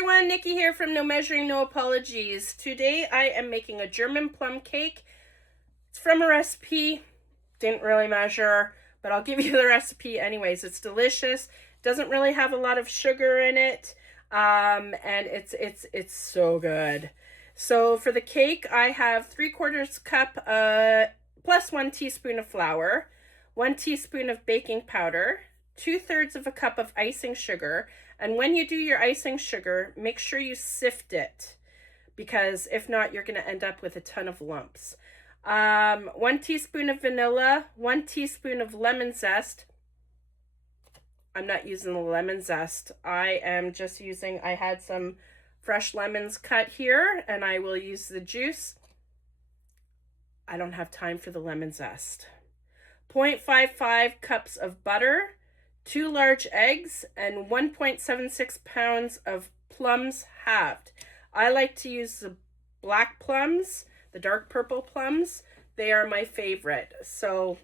everyone, Nikki here from No Measuring, No Apologies. Today I am making a German plum cake. It's from a recipe, didn't really measure, but I'll give you the recipe anyways. It's delicious, doesn't really have a lot of sugar in it, and it's so good. So for the cake, I have 3/4 cup plus 1 teaspoon of flour, 1 teaspoon of baking powder, 2/3 of a cup of icing sugar. And when you do your icing sugar, make sure you sift it, because if not, you're going to end up with a ton of lumps. 1 teaspoon of vanilla, 1 teaspoon of lemon zest. I'm not using the lemon zest. I am just using, I had some fresh lemons cut here, and I will use the juice. I don't have time for the lemon zest. 0.55 cups of butter, 2 large eggs, and 1.76 pounds of plums halved. I like to use the black plums, the dark purple plums. They are my favorite. So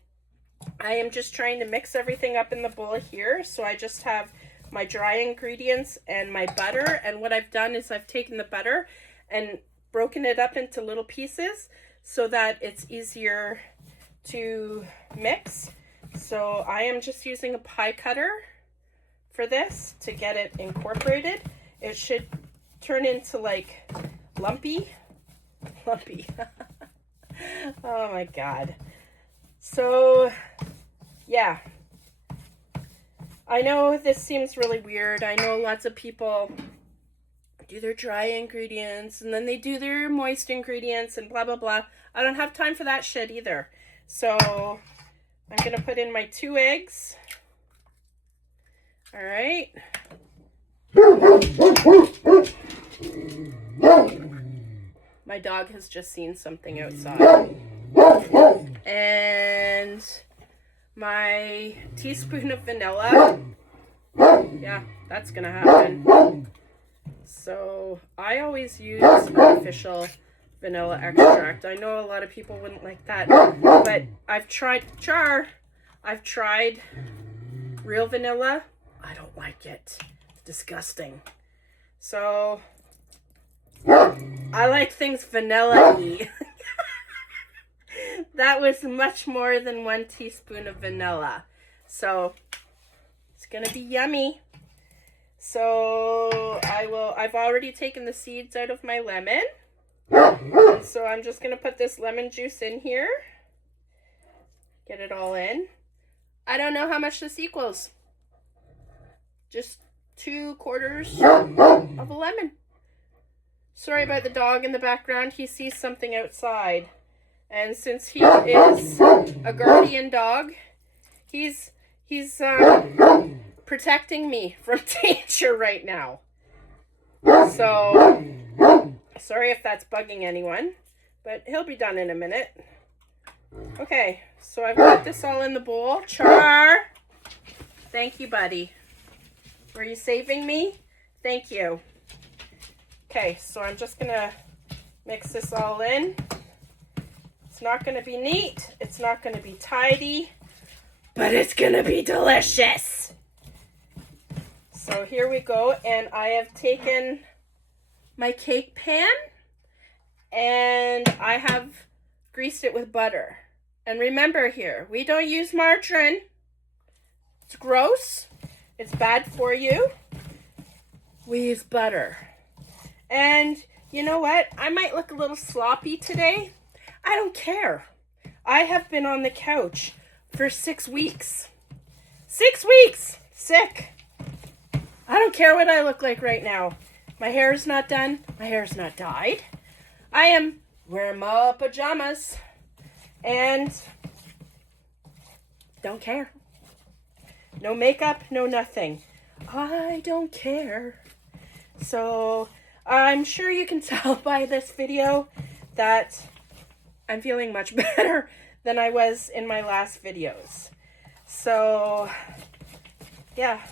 I am just trying to mix everything up in the bowl here. So I just have my dry ingredients and my butter. And what I've done is I've taken the butter and broken it up into little pieces so that it's easier to mix. So I am just using a pie cutter for this to get it incorporated. It should turn into like lumpy. Oh my God. So yeah, I know this seems really weird. I know lots of people do their dry ingredients and then they do their moist ingredients and blah, blah, blah. I don't have time for that shit either. So I'm going to put in my 2 eggs. All right. My dog has just seen something outside. And my teaspoon of vanilla. Yeah, that's going to happen. So I always use artificial vanilla extract. I know a lot of people wouldn't like that, but I've tried real vanilla. I don't like it. It's disgusting. So I like things vanilla-y. That was much more than 1 teaspoon of vanilla. So it's gonna be yummy. So I've already taken the seeds out of my lemon. So I'm just going to put this lemon juice in here. Get it all in. I don't know how much this equals. Just 2/4 of a lemon. Sorry about the dog in the background. He sees something outside. And since he is a guardian dog, he's protecting me from danger right now. So sorry if that's bugging anyone, but he'll be done in a minute. Okay, so I've got this all in the bowl. Char! Thank you, buddy. Were you saving me? Thank you. Okay, so I'm just going to mix this all in. It's not going to be neat. It's not going to be tidy, but it's going to be delicious. So here we go, and I have taken my cake pan and I have greased it with butter. And remember here, we don't use margarine. It's gross. It's bad for you. We use butter. And you know what? I might look a little sloppy today. I don't care. I have been on the couch for 6 weeks. 6 weeks! Sick. I don't care what I look like right now. My hair is not done. My hair is not dyed. I am wearing my pajamas and don't care. No makeup, no nothing. I don't care. So I'm sure you can tell by this video that I'm feeling much better than I was in my last videos. So yeah.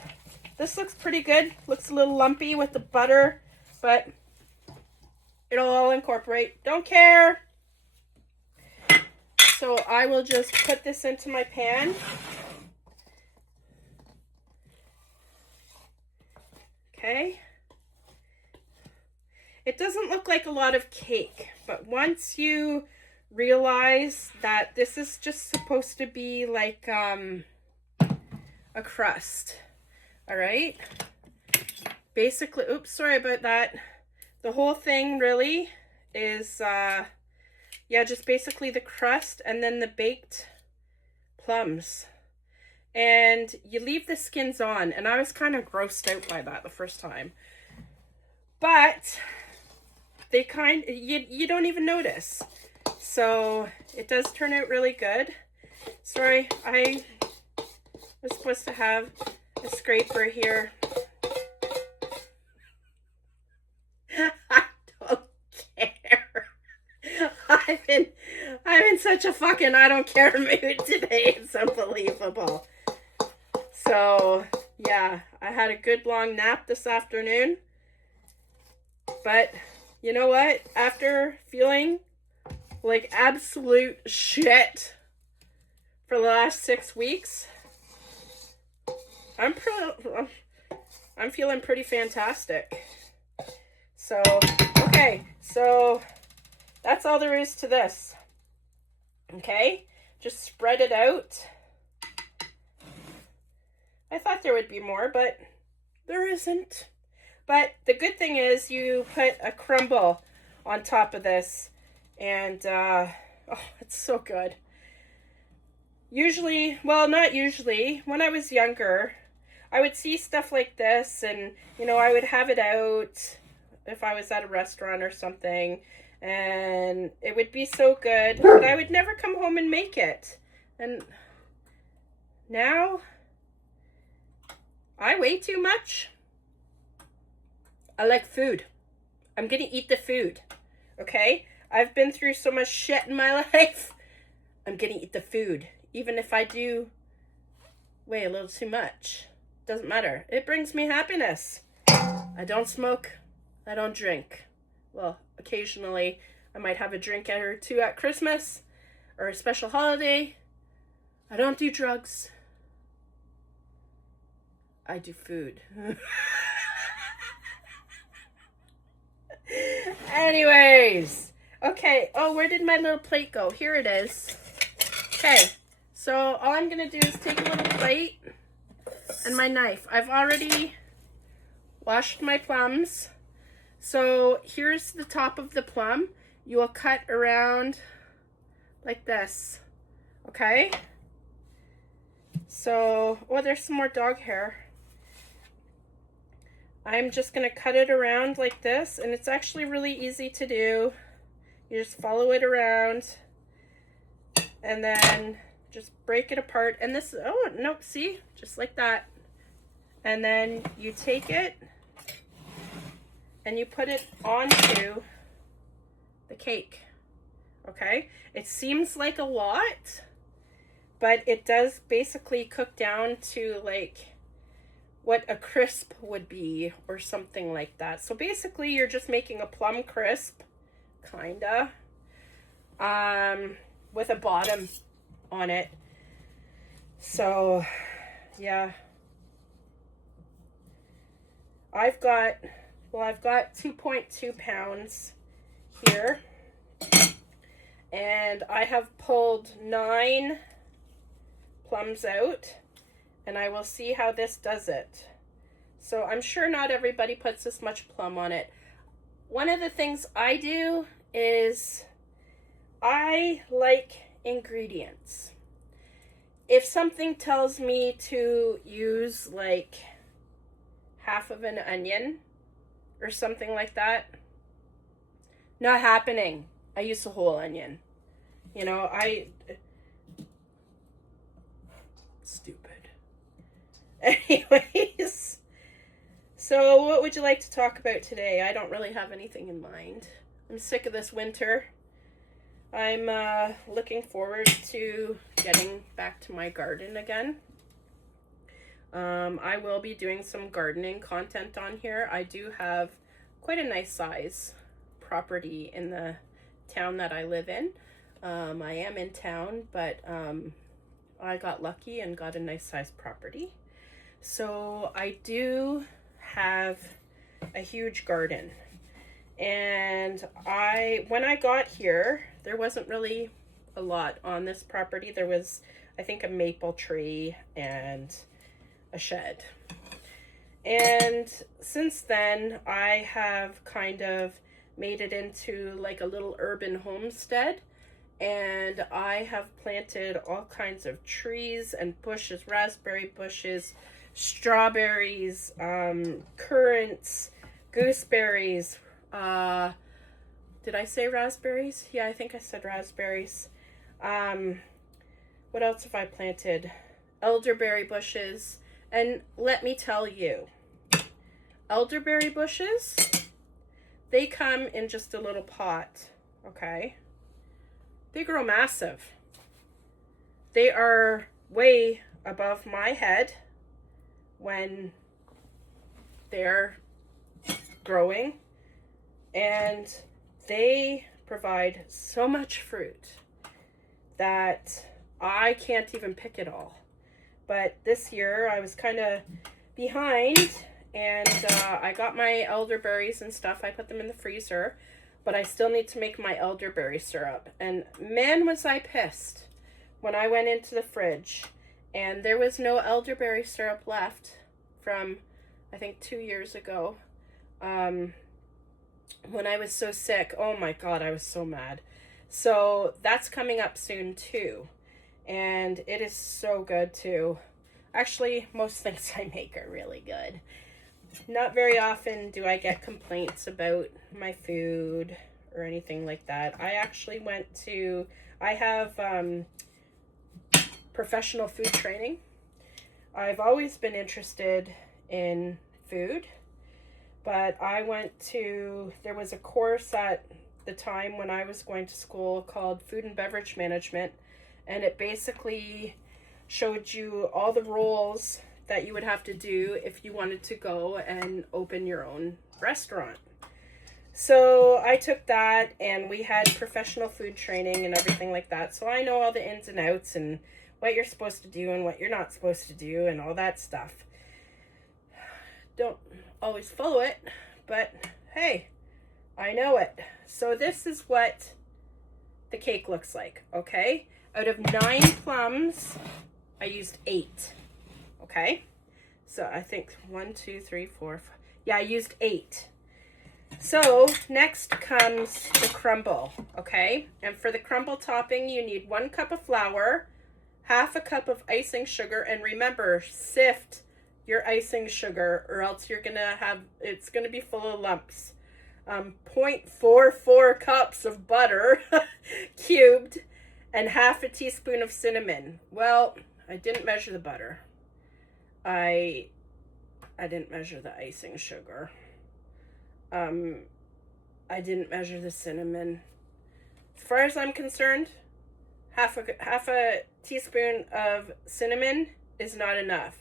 This looks pretty good. Looks a little lumpy with the butter, but it'll all incorporate. Don't care. So I will just put this into my pan. Okay. it doesn't look like a lot of cake, but once you realize that this is just supposed to be like a crust, all right? Basically, oops, sorry about that. The whole thing really is, yeah, just basically the crust and then the baked plums. And you leave the skins on, and I was kind of grossed out by that the first time. But they you don't even notice. So it does turn out really good. Sorry, I was supposed to have a scraper here. I don't care. I'm in such a fucking I don't care mood today. It's unbelievable. So yeah, I had a good long nap this afternoon. But you know what? After feeling like absolute shit for the last 6 weeks, I'm feeling pretty fantastic. So, okay, so that's all there is to this. Okay, just spread it out. I thought there would be more, but there isn't. But the good thing is you put a crumble on top of this, and oh, it's so good. Usually, well, not usually, when I was younger, I would see stuff like this, and, you know, I would have it out if I was at a restaurant or something, and it would be so good, but I would never come home and make it. And now, I weigh too much. I like food. I'm gonna eat the food, okay? I've been through so much shit in my life. I'm gonna eat the food. Even if I do weigh a little too much. Doesn't matter. It brings me happiness. I don't smoke. I don't drink. Well, occasionally I might have a drink or two at Christmas or a special holiday. I don't do drugs. I do food. Anyways. Okay. Oh, where did my little plate go? Here it is. Okay. So all I'm going to do is take a little plate and my knife. I've already washed my plums. So here's the top of the plum. You will cut around like this. Okay? So, oh, there's some more dog hair. I'm just going to cut it around like this, and it's actually really easy to do. You just follow it around, and then just break it apart. And this, oh, nope, see? Just like that. And then you take it, and you put it onto the cake, okay? It seems like a lot, but it does basically cook down to like what a crisp would be or something like that. So basically you're just making a plum crisp, kinda, with a bottom on it. So yeah, I've got 2.2 pounds here, and I have pulled 9 plums out, and I will see how this does it. So I'm sure not everybody puts this much plum on it. One of the things I do is I like ingredients. If something tells me to use like half of an onion or something like that, not happening. I use the whole onion. You know, stupid. Anyways, so what would you like to talk about today? I don't really have anything in mind. I'm sick of this winter. I'm looking forward to getting back to my garden again. I will be doing some gardening content on here. I do have quite a nice size property in the town that I live in. I am in town, but I got lucky and got a nice size property. So I do have a huge garden, And when I got here, there wasn't really a lot on this property. There was, I think, a maple tree and a shed. And since then, I have kind of made it into like a little urban homestead. And I have planted all kinds of trees and bushes, raspberry bushes, strawberries, currants, gooseberries. Did I say raspberries? Yeah, I think I said raspberries. What else have I planted? Elderberry bushes. And let me tell you, elderberry bushes, they come in just a little pot, okay? They grow massive. They are way above my head when they're growing, and they provide so much fruit that I can't even pick it all. But this year I was kind of behind, and I got my elderberries and stuff. I put them in the freezer, but I still need to make my elderberry syrup. And man, was I pissed when I went into the fridge and there was no elderberry syrup left from, I think, 2 years ago. When I was so sick. Oh my God, I was so mad. So that's coming up soon too. And it is so good too. Actually, most things I make are really good. Not very often do I get complaints about my food or anything like that. I actually I have professional food training. I've always been interested in food, but there was a course at the time when I was going to school called Food and Beverage Management, and it basically showed you all the roles that you would have to do if you wanted to go and open your own restaurant. So I took that, and we had professional food training and everything like that. So I know all the ins and outs and what you're supposed to do and what you're not supposed to do and all that stuff. Don't always follow it, but hey, I know it. So this is what the cake looks like, okay? Out of 9 plums, I used 8. Okay, so I think 1, 2, 3, 4, 5. Yeah, I used 8. So next comes the crumble, okay? And for the crumble topping, you need 1 cup of flour, half a cup of icing sugar, and remember, sift your icing sugar or else it's gonna be full of lumps. 0.44 cups of butter cubed, and half a teaspoon of cinnamon. Well, I didn't measure the butter. I didn't measure the icing sugar. I didn't measure the cinnamon. As far as I'm concerned, half a teaspoon of cinnamon is not enough.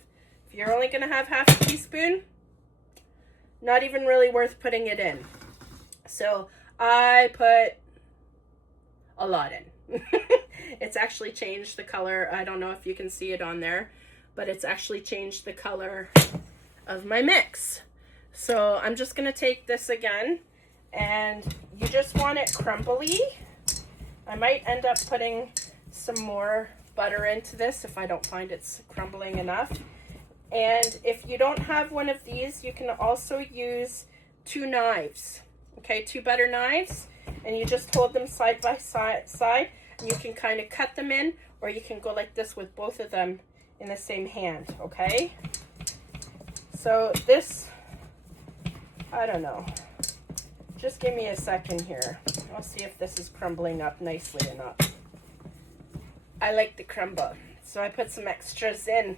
If you're only gonna have half a teaspoon, not even really worth putting it in. So I put a lot in. It's actually changed the color. I don't know if you can see it on there, but it's actually changed the color of my mix. So I'm just going to take this again, and you just want it crumbly. I might end up putting some more butter into this if I don't find it's crumbling enough. And if you don't have one of these, you can also use 2 knives, okay, 2 butter knives, and you just hold them side by side. And you can kind of cut them in, or you can go like this with both of them in the same hand, okay? So this, I don't know. Just give me a second here. I'll see if this is crumbling up nicely enough. I like the crumble, so I put some extras in.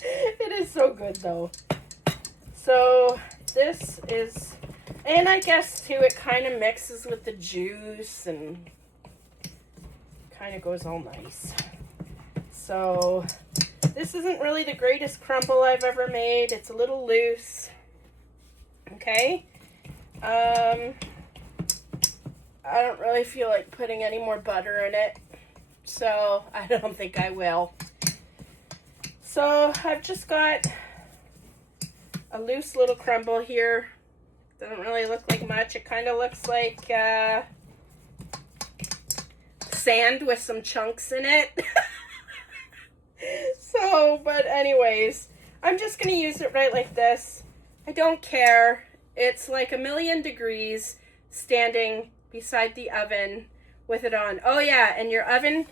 It is so good though. So this is, and I guess too, it kind of mixes with the juice and kind of goes all nice. So this isn't really the greatest crumble I've ever made. It's a little loose. Okay. I don't really feel like putting any more butter in it, so I don't think I will. So I've just got a loose little crumble here Doesn't really look like much. It kind of looks like sand with some chunks in it. So, but anyways, I'm just going to use it right like this. I don't care. It's like 1,000,000 degrees standing beside the oven with it on. Oh yeah, and your oven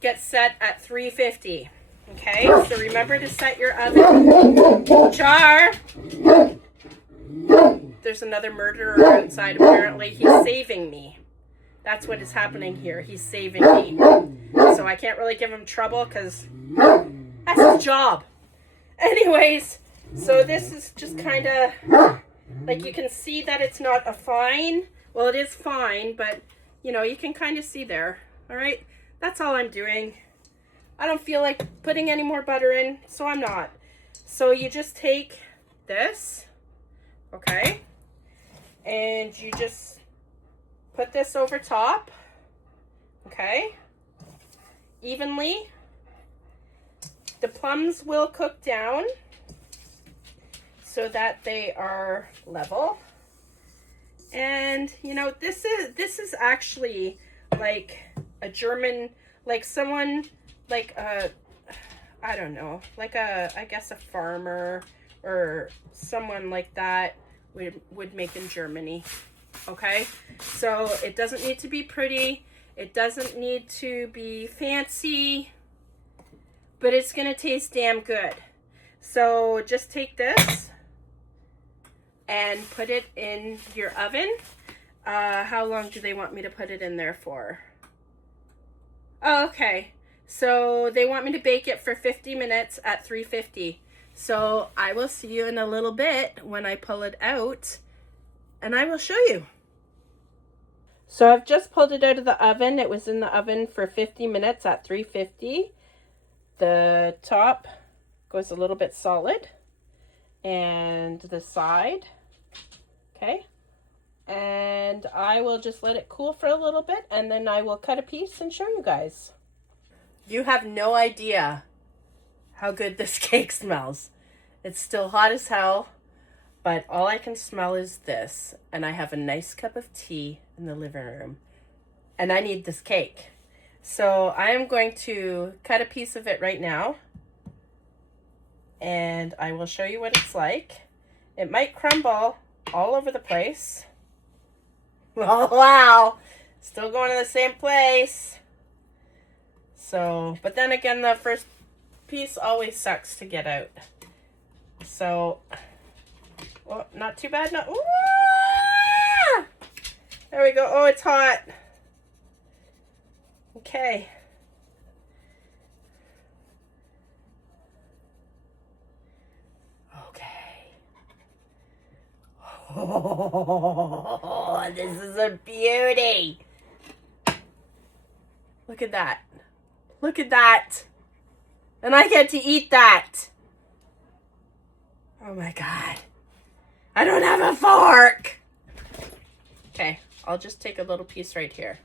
gets set at 350. Okay, so remember to set your oven. Char! There's another murderer outside apparently. He's saving me. That's what is happening here. He's saving me. So I can't really give him trouble because that's his job. Anyways, so this is just kind of, like you can see that it's not a fine. Well, it is fine, but you know, you can kind of see there. All right, that's all I'm doing. I don't feel like putting any more butter in, so I'm not. So you just take this, okay, and you just put this over top, okay, evenly. The plums will cook down so that they are level. And you know, this is actually like a German, like someone like I don't know, like I guess a farmer or someone like that would make in Germany. Okay, so it doesn't need to be pretty, it doesn't need to be fancy, but it's gonna taste damn good. So just take this and put it in your oven. How long do they want me to put it in there for? Oh, okay, so they want me to bake it for 50 minutes at 350. So I will see you in a little bit when I pull it out and I will show you. So I've just pulled it out of the oven. It was in the oven for 50 minutes at 350. The top goes a little bit solid and the side, okay? And I will just let it cool for a little bit and then I will cut a piece and show you guys. You have no idea how good this cake smells. It's still hot as hell, but all I can smell is this. And I have a nice cup of tea in the living room. And I need this cake. So I am going to cut a piece of it right now. And I will show you what it's like. It might crumble all over the place. Oh, wow. Still going to the same place. So, but then again, the first piece always sucks to get out. So, well, not too bad. Not, ooh! There we go. Oh, it's hot. Okay. Okay. Oh, this is a beauty. Look at that. Look at that. And I get to eat that. Oh my God. I don't have a fork. Okay, I'll just take a little piece right here.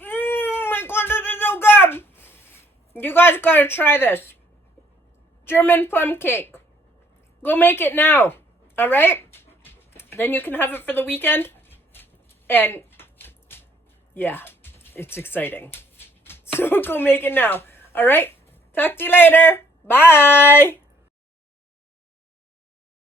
My God, this is so good. You guys gotta try this. German plum cake. Go make it now. All right? Then you can have it for the weekend. And yeah, it's exciting. So go make it now. All right? Talk to you later. Bye.